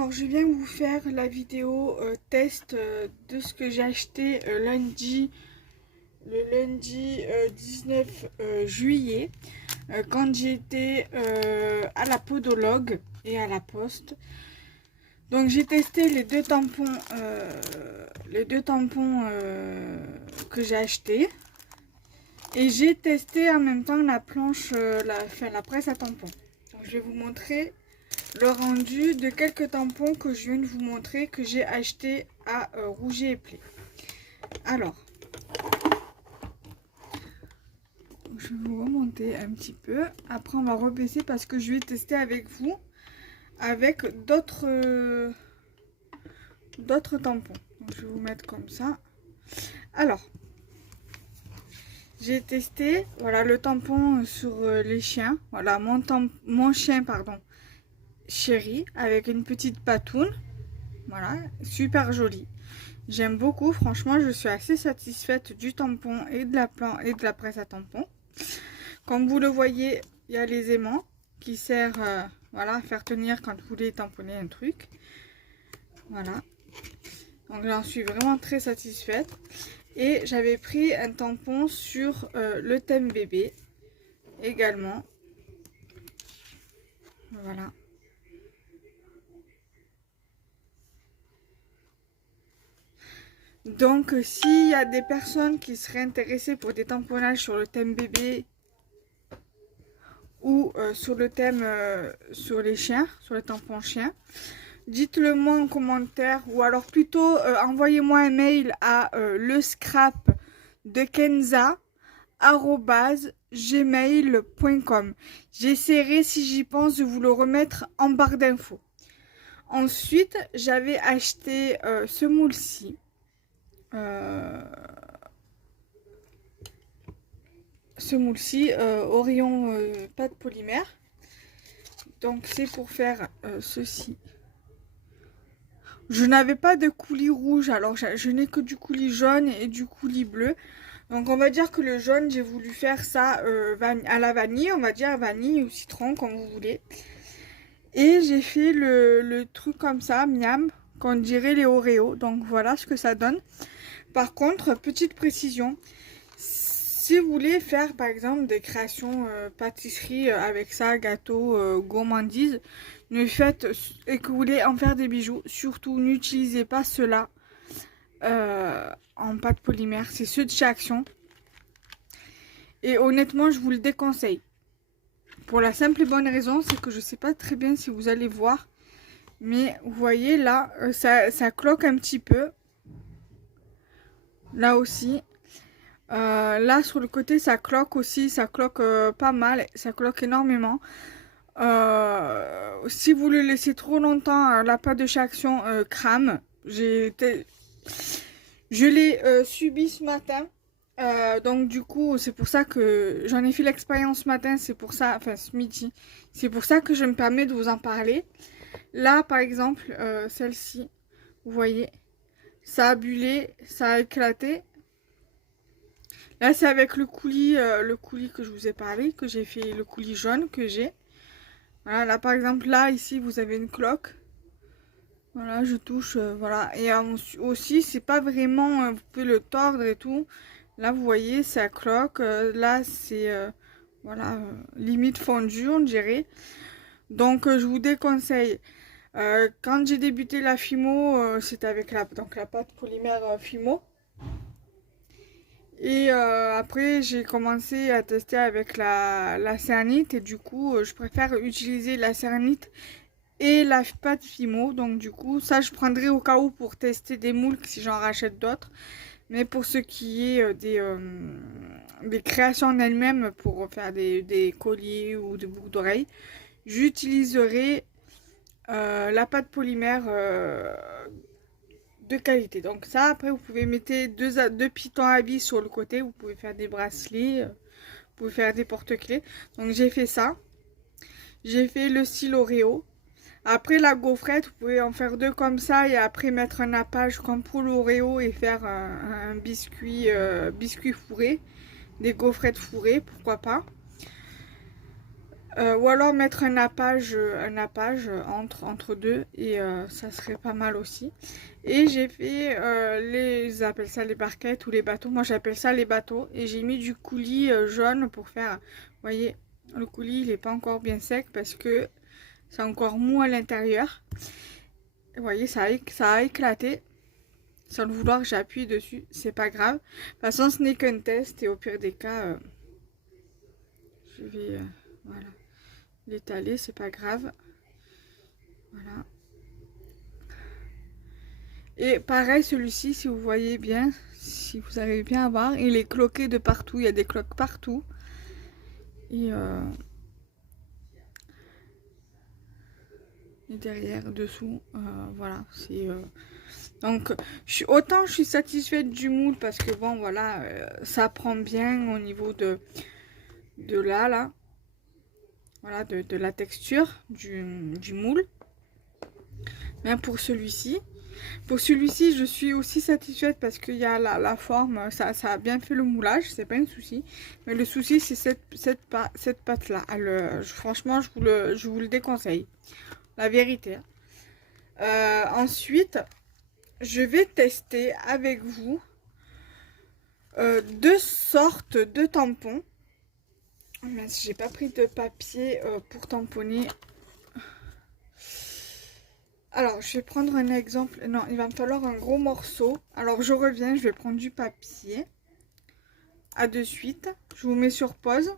Alors je viens vous faire la vidéo test de ce que j'ai acheté le lundi 19 juillet quand j'étais à la podologue et à la poste. Donc j'ai testé les deux tampons que j'ai achetés et j'ai testé en même temps la planche, la presse à tampons. Donc je vais vous montrer le rendu de quelques tampons que je viens de vous montrer que j'ai acheté à Rouget et Play. Alors, je vais vous remonter un petit peu. Après, on va rebaisser parce que je vais tester avec vous avec d'autres tampons. Donc, je vais vous mettre comme ça. Alors, j'ai testé voilà le tampon sur les chiens. Voilà mon chien pardon. Chéri avec une petite patoune, voilà, super joli. J'aime beaucoup, franchement, je suis assez satisfaite du tampon et de la presse à tampon. Comme vous le voyez, il y a les aimants qui servent voilà, à faire tenir quand vous voulez tamponner un truc. Voilà. Donc j'en suis vraiment très satisfaite. Et j'avais pris un tampon sur le thème bébé également. Voilà. Donc s'il y a des personnes qui seraient intéressées pour des tamponnages sur le thème bébé ou sur le thème sur les chiens, sur les tampons chiens, dites-le moi en commentaire ou alors plutôt envoyez-moi un mail à lescrapdekenza@gmail.com. J'essaierai si j'y pense de vous le remettre en barre d'infos. Ensuite j'avais acheté ce moule-ci. Ce moule-ci au rayon pâte polymère. Donc c'est pour faire ceci. Je n'avais pas de coulis rouge, alors je n'ai que du coulis jaune et du coulis bleu. Donc on va dire que le jaune, j'ai voulu faire ça à la vanille, on va dire vanille ou citron comme vous voulez. Et j'ai fait le truc comme ça, miam, qu'on dirait les Oreos. Donc voilà ce que ça donne. Par contre, petite précision, si vous voulez faire par exemple des créations pâtisserie avec ça, gâteau, gourmandise, ne faites et que vous voulez en faire des bijoux, surtout n'utilisez pas cela en pâte polymère, c'est ceux de chez Action. Et honnêtement, je vous le déconseille. Pour la simple et bonne raison, c'est que je sais pas très bien si vous allez voir, mais vous voyez là, ça cloque un petit peu. Là aussi. Là sur le côté ça cloque aussi, ça cloque pas mal, ça cloque énormément. Si vous le laissez trop longtemps, la pâte de chez Action crame. Je l'ai subi ce matin, donc du coup c'est pour ça que j'en ai fait l'expérience ce matin, c'est pour ça, enfin ce midi, c'est pour ça que je me permets de vous en parler. Là par exemple, celle-ci, vous voyez, ça a bullé, ça a éclaté. Là, c'est avec le coulis que je vous ai parlé, que j'ai fait, le coulis jaune que j'ai. Voilà, là, par exemple, là, ici, vous avez une cloque. Voilà, je touche, voilà. Et aussi, c'est pas vraiment, vous pouvez le tordre et tout. Là, vous voyez, ça cloque. Là, c'est, voilà, limite fondu, on dirait. Donc, je vous déconseille. Quand j'ai débuté la Fimo, c'était avec la pâte polymère Fimo. Et après, j'ai commencé à tester avec la cernite. Et du coup, je préfère utiliser la cernite et la pâte Fimo. Donc du coup, ça, je prendrai au cas où pour tester des moules si j'en rachète d'autres. Mais pour ce qui est des créations en elles-mêmes, pour faire des colliers ou des boucles d'oreilles, j'utiliserai la pâte polymère de qualité. Donc ça, après vous pouvez mettre deux pitons à billes sur le côté, vous pouvez faire des bracelets, vous pouvez faire des porte-clés. Donc j'ai fait ça, j'ai fait le style Oreo. Après la gaufrette, vous pouvez en faire deux comme ça et après mettre un nappage comme pour l'Oreo et faire un biscuit fourré, des gaufrettes fourrées, pourquoi pas. Ou alors mettre un nappage entre deux et ça serait pas mal aussi. Et j'ai fait ils appellent ça les barquettes ou les bateaux. Moi j'appelle ça les bateaux. Et j'ai mis du coulis jaune pour faire, vous voyez, le coulis il est pas encore bien sec parce que c'est encore mou à l'intérieur. Vous voyez, ça a éclaté. Sans le vouloir, j'appuie dessus, c'est pas grave. De toute façon, ce n'est qu'un test et au pire des cas, je vais voilà, l'étaler, c'est pas grave. Voilà. Et pareil, celui-ci, si vous voyez bien, si vous arrivez bien à voir, il est cloqué de partout, il y a des cloques partout. Et derrière, dessous, voilà, c'est... Donc, autant je suis satisfaite du moule parce que bon, voilà, ça prend bien au niveau de là, voilà, de la texture du moule. Mais pour celui-ci, je suis aussi satisfaite parce qu'il y a la forme, ça a bien fait le moulage, c'est pas un souci. Mais le souci, c'est cette pâte-là. Franchement, je vous le déconseille, la vérité. Ensuite, je vais tester avec vous deux sortes de tampons. Mince, j'ai pas pris de papier pour tamponner. Alors, je vais prendre un exemple. Non, il va me falloir un gros morceau. Alors, je reviens, je vais prendre du papier. À de suite. Je vous mets sur pause.